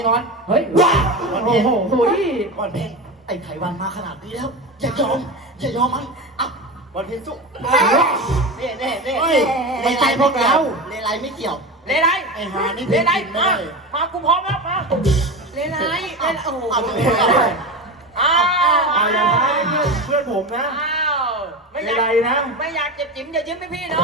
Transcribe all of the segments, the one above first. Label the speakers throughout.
Speaker 1: นอนเฮ้ยว้าโอ้โห
Speaker 2: ก่อนเพลงไอ้ไขวันมาขนาดนี้แล้วอย่ายอมมันอ่ะก่อนเพลงสู้เนี่ยไม่ใช่พวกเราเลไลไม่เกี่ยว
Speaker 1: เลไล
Speaker 2: ไอ้หานี่
Speaker 1: เลไลมากูพร้อมแล้วมาเลไลโอ้โห
Speaker 3: เพื่อนผมนะ
Speaker 1: ไม่ไรนะไม่อยากเจ็บจิ้มอย่ายิ้มให้พี่เนาะ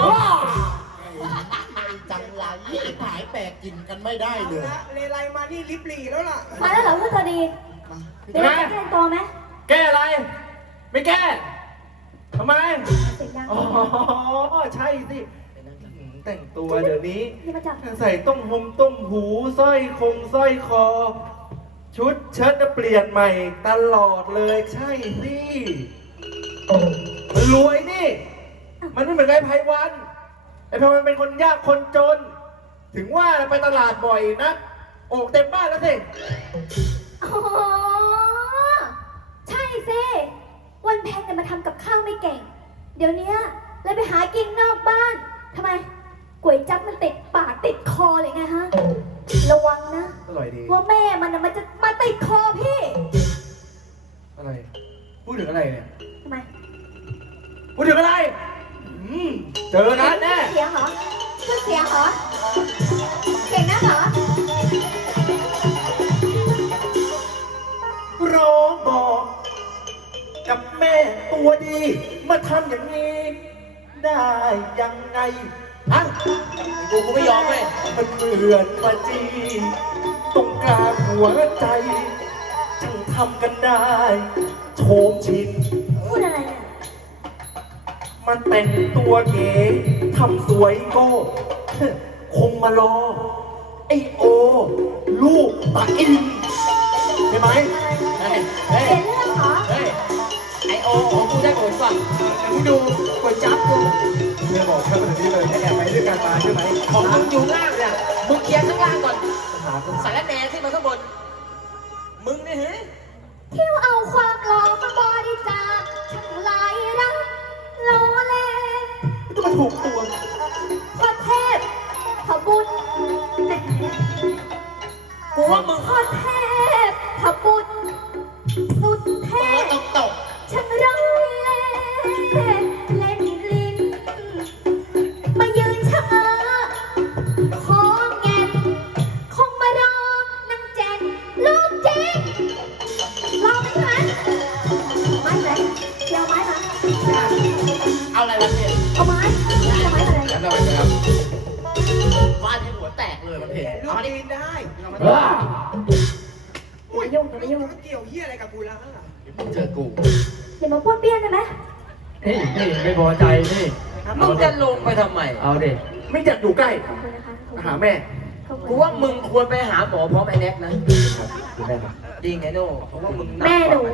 Speaker 2: จังไรหายแปลกกินกันไม่ได้เลย
Speaker 4: เลไลมานี่ลิบหลีแล้วล่ะ
Speaker 5: มาแล้วเหรอเพื่อนตัวดีเดี๋ยวจะแก้ตัวไหม
Speaker 3: แก้อะไรไม่แก้ทำไมอ๋อใช่สิแต่งตัวเดี๋ยวนี้ใส่ต้มหูสร้อยสร้อยคอชุดเชิ้ตเปลี่ยนใหม่ตลอดเลยใช่สิมันรวยนี่มันไม่เหมือนไอ้ไพวันเป็นคนยากคนจนถึงว่าไปตลาดบ่อยนะโอกเต็มบ้านแล้วสิ
Speaker 5: อ๋อใช่สิวันเพ็ญเนี่ยมาทำกับข้าวไม่เก่งเดี๋ยวนี้เลยไปหากินนอกบ้านทำไมก๋วยจั๊บมันติดปากติดคอเลยไงฮะระวังนะ
Speaker 3: อร่อยดี
Speaker 5: ว่าแม่มันจะมาติดคอพี่
Speaker 3: อะไรพูดถึงอะไรเนี่ย
Speaker 5: ทำไม
Speaker 3: พูดถึงอะไรเจอนะแน่
Speaker 5: เสียงเหรอเสียงเหรอเก่งนะเหรอ
Speaker 3: ร้องบอกกับแม่ตัวดีมาทำอย่างนี้ได้ยังไง
Speaker 1: อ่ะกูไม่ยอมเลย
Speaker 3: มันเหมือนมาจีตรงกลางหัวใจจึงทำกันได้โชมชิน
Speaker 5: พูดอะไรเนี่ย
Speaker 3: มันแต่งตัวเก๋ทำสวยโก้คงมารอไอโอลูกตาอินใช่ไหม
Speaker 5: เปลี่ยนเรื่องเหรอ
Speaker 1: ไอโอของกูได้ผลก่อนมึงดูกดจับกู
Speaker 3: เมียบอกฉันมาถึงนี่เลยแอบไปด้วยกันมาใช่ไหม
Speaker 1: ของมึงอยู่ล่างเนี่ยมึงเคลียร์ข้างล่างก่อนสารแหน่ขึ้นมาข้างบนมึงนี่เฮ้ย
Speaker 5: เที่ยวเอาความหล่อมาบริจาคช่างลายรักล้อเล่น
Speaker 3: จะมาถูกตัว
Speaker 5: พระเทพพระบุญ
Speaker 1: กูว่ามึง
Speaker 5: พระเทพพระบุญสุดเทพช่างร้อยเล่นลิ้นมายืนชะงักขอแงนคงมารอนางแจนลูกจิกรอไหมคะไม้ไหนเดี๋ยวไม้มา
Speaker 1: เอาอะไรมาเนี่ย
Speaker 5: เอาไม้เอาไม้อะไร
Speaker 1: แล้วไปแล้ว
Speaker 2: ฟาดให้หัวแตกเลยมันเพลง
Speaker 4: ลูกดีนได้
Speaker 5: ไม่ยุ่งไม่ยุ่ง
Speaker 4: เกี่ยวเหี้ยอะไรกับกูแล้วล่ะ
Speaker 2: มึงเจอกู
Speaker 5: อย่ามาพูดเปี้ยนได้ไหม
Speaker 3: นี่ไม่พอใจนี่
Speaker 1: มึงจะลงไปทำไม
Speaker 3: เอาดิไม่อยากอยู่ใกล้หาแม่
Speaker 1: กูว่ามึงควรไปหาหมอพร้อมไอ้แน็กนะดีไงโน่เพราะว่ามึง
Speaker 5: แม่หนู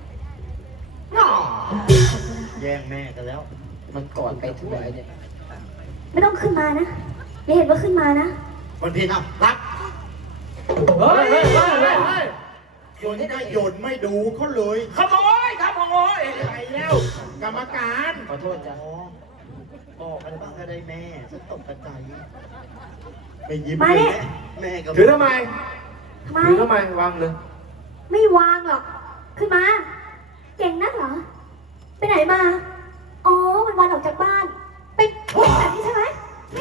Speaker 2: แย่งแม่กันแล้ว
Speaker 1: มันก่อนไปทั่วไอ้เนี่ย
Speaker 5: ไม่ต้องขึ้นมานะอย่าเห็นว่าขึ้นมานะ
Speaker 2: วันพีนะรับ
Speaker 3: เฮ้ย
Speaker 2: โยนที่ได้โยนไม่ดูเขาเลย
Speaker 1: ขโมย
Speaker 2: ไปแล้วกรรมการ
Speaker 1: ขอโทษจ้ะ
Speaker 2: บอกอะไรบ้างก็ได้แม่ฉันตกใจไม่ยิ้มเลยแม่กับ
Speaker 3: ถือทำไมถือทำไมวางเลย
Speaker 5: ไม่วางหรอกขึ้นมาเก่งนักเหรอไปไหนมาอ๋อมันวันออกจากบ้านเป็นผู้แบบนี้ใช่ไหม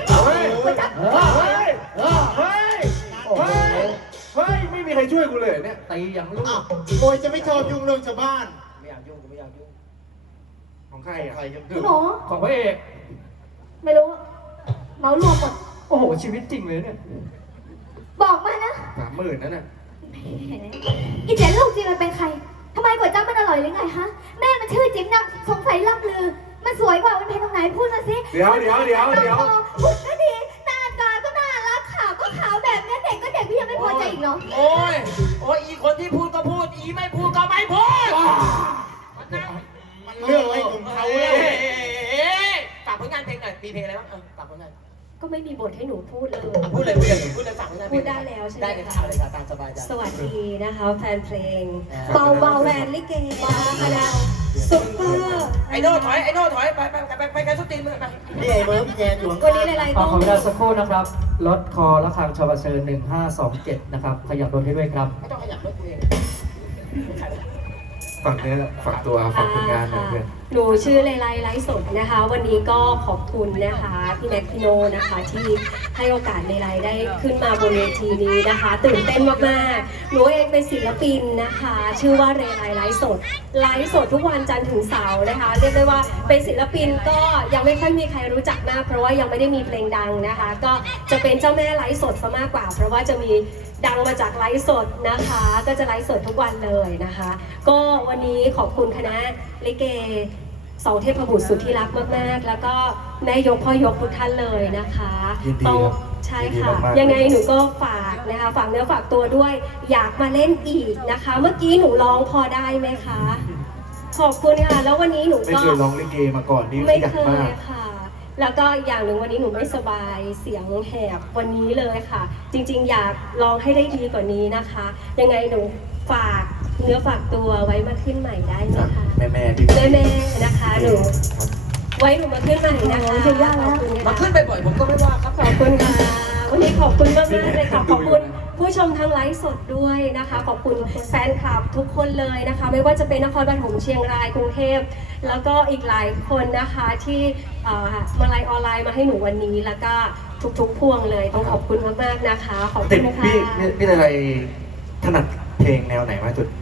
Speaker 3: ไม่มีใครช่วยกูเลยเนี่ยตีอย่างลูก
Speaker 2: โอยจะไม่ชอบยุ่งเรื่องชาวบ้าน
Speaker 1: ไม่อยากยุ่ง
Speaker 3: ของใครอ่ะ
Speaker 5: หนู
Speaker 3: ของพระเอก
Speaker 5: ไม่รู้เมารวมหมด
Speaker 3: โอ้โหชีวิตจริงเลยเนี่ย
Speaker 5: บอกมานะ
Speaker 3: 30,000นั่นน่ะ
Speaker 5: อีเจ๋ลูกจริงมันเป็นใครทำไมก๋วยจั๊บมันอร่อยหรือไงฮะแม่มันชื่อจิ๊บนะสงสัยล่ำลือมันสวยกว่ามันเพลงตรงไหนพูดมาสิ
Speaker 3: เดี๋ยว
Speaker 5: หุ่นก็ดีหน้าตาก็น่ารักขาวก็ขาวแบบนี้เด็กก็เด็กพี่ยังไม่พอใจอีกเนาะ
Speaker 1: โอ้ยอีคนที่พูดก็พูดอีไม่พูดก็ไม่พูด
Speaker 2: เรื่องอะไรของเขาเนี่ย
Speaker 1: ฝากผลงานเพลงหน่อยมีเพลงอะไรบ้างฝากผลงาน
Speaker 5: ก็ไม่มีบทให้หนูพูดเลย
Speaker 1: พูดเลยฝากผลงาน
Speaker 5: พูดได้แล้วใช่ไหม
Speaker 1: ได้เลยค่ะเลยค่ะตามสบายใจ
Speaker 5: สวัสดีนะคะแฟนเพลงเบาแวนลิเกมาแล้วซุปเปอร์
Speaker 1: ไอ้โน่ถอยไอ้โน่ถอยไปไกลสุดตีนมึงไป
Speaker 2: นี่ไอ้เบิร์ดแยนอยู่ข้าง
Speaker 5: วันนี้อะไร
Speaker 6: ข
Speaker 5: ต้
Speaker 6: อ
Speaker 5: อง
Speaker 6: เวลาสักครู่นะครับ รถคอและคางชบเชอร์1527 นะครับ ขยับรถให้ด้วยครับ
Speaker 1: ไม่ต้องขยับรถกูเอง
Speaker 3: ฝากเนื้อฝากตัวฝากผลงานหน่อยเพื่อน
Speaker 5: หนูชื่อเลไลไลฟ์สดนะคะ วันนี้ก็ขอบคุณนะคะพี่แม็กพี่โนนะคะที่ให้โอกาสเลไลได้ขึ้นมาบนเวทีนี้นะคะ ตื่นเต้นมากๆหนูเองเป็นศิลปินนะคะ ชื่อว่าเลไลไลฟ์สดไลฟ์สดทุกวันจันทร์ถึงเสาร์นะคะ เรียกได้ว่าเป็นศิลปินก็ยังไม่ค่อยมีใครรู้จักมากเพราะว่ายังไม่ได้มีเพลงดังนะคะ ก็จะเป็นเจ้าแม่ไลฟ์สดซะมากกว่า เพราะว่าจะมีดังมาจากไลฟ์สดนะคะ ก็จะไลฟ์สดทุกวันเลยนะคะ ก็วันนี้ขอบคุณคณะลิเกสองเทพบุตรสุดที่รักมากๆ แล้วก็แม่ยกพ่อยกทุกท่านเลยนะคะ
Speaker 3: ยินดี
Speaker 5: ต้อง
Speaker 3: ครับ
Speaker 5: ใช่
Speaker 3: ยินดี
Speaker 5: ค่ะ
Speaker 3: มากๆ
Speaker 5: ยังไงหนูก็ฝากนะคะฝากเนื้อฝากตัวด้วย อยากมาเล่นอีกนะคะ เมื่อกี้หนูร้องพอได้ไหมคะขอบคุณค่ะแล้ววันนี้หนู
Speaker 3: ไม่
Speaker 5: ก็
Speaker 3: เคยร้องลิเกมาก่อนนี่
Speaker 5: ไม่
Speaker 3: อยาก
Speaker 5: เค
Speaker 3: มาย ก
Speaker 5: ค่ะ แล้วก็อีกอย่างหนึ่งวันนี้หนูไม่สบายเสียงแหบวันนี้เลยค่ะ จริงๆ อยากร้องให้ได้ดีกว่านี้นะคะ ยังไงหนูฝากเนื้อฝากตัวไว้มาขึ้นใหม่ได้ไหมคะ
Speaker 3: แม่พี่
Speaker 5: แม่ๆนะคะหนูไว้หนูมาขึ้นใหม่นะคะขอบคุณ
Speaker 1: มา
Speaker 5: ค่ะ
Speaker 1: ขึ้นไปบ่อยผมก็ไม่ว่าครับ
Speaker 5: ขอบคุณค่ะวันนี้ขอบคุณมากๆเลยค่ะขอบคุณผู้ชมทางไลฟ์สดด้วยนะคะ ขอบคุณแฟนคลับทุกคนเลยนะคะ ไม่ว่าจะเป็นนครปฐมเชียงรายกรุงเทพแล้วก็อีกหลายคนนะคะที่มาไลน์ออนไลน์มาให้หนูวันนี้ แล้วก็ทุกๆพวงเลยต้องขอบคุณมากๆนะคะ ขอบคุ
Speaker 3: ติด
Speaker 5: ณนะคะ
Speaker 3: พี่อะไรถนัดเพลงแนวไหนมากสุด